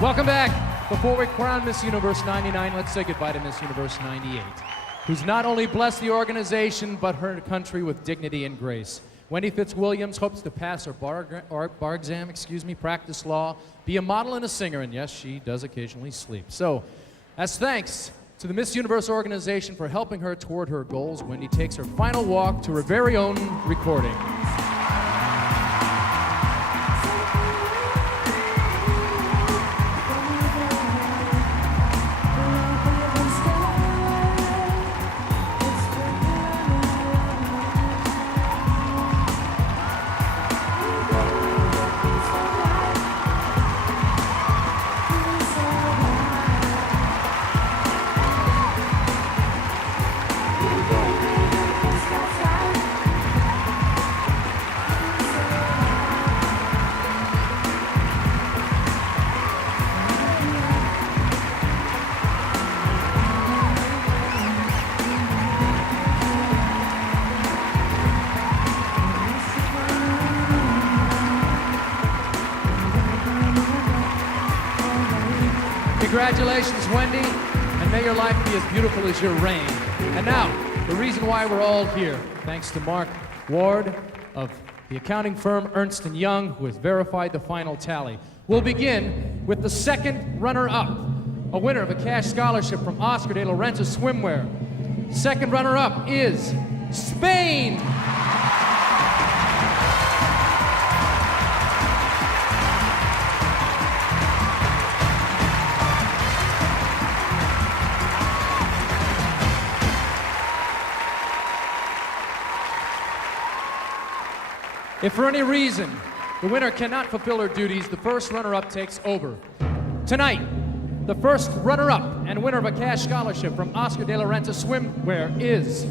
Welcome back. Before we crown Miss Universe 99, let's say goodbye to Miss Universe 98, who's not only blessed the organization, but her country with dignity and grace. Wendy Fitzwilliams hopes to pass her bar exam, practice law, be a model and a singer, and yes, she does occasionally sleep. So, as thanks to the Miss Universe organization for helping her toward her goals, Wendy takes her final walk to her very own recording. Congratulations, Wendy, and may your life be as beautiful as your reign. And now, the reason why we're all here, thanks to Mark Ward of the accounting firm Ernst & Young, who has verified the final tally. We'll begin with the second runner-up, a winner of a cash scholarship from Oscar de la Renta Swimwear. Second runner-up is Spain. If for any reason the winner cannot fulfill her duties, the first runner-up takes over. Tonight, the first runner-up and winner of a cash scholarship from Oscar de la Renta Swimwear is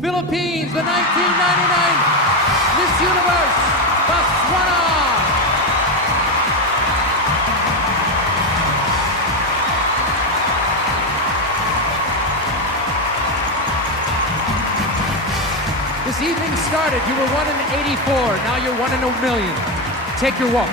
Philippines, the 1999 Miss Universe, Botswana. This evening started, you were 1 in 84, now you're 1 in a million. Take your walk.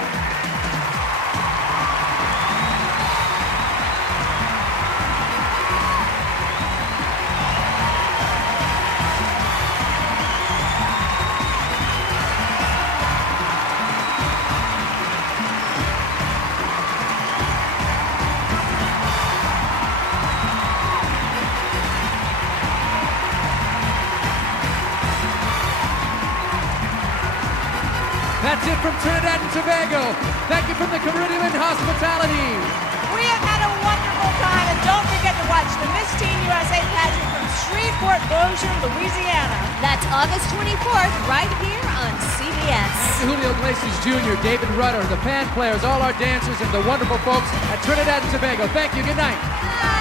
That's it from Trinidad and Tobago. Thank you from the Caribbean Hospitality. We have had a wonderful time, and don't forget to watch the Miss Teen USA pageant from Shreveport, Bossier, Louisiana. That's August 24th, right here on CBS. Julio Iglesias Jr., David Rudder, the band players, all our dancers, and the wonderful folks at Trinidad and Tobago. Thank you. Good night. Bye.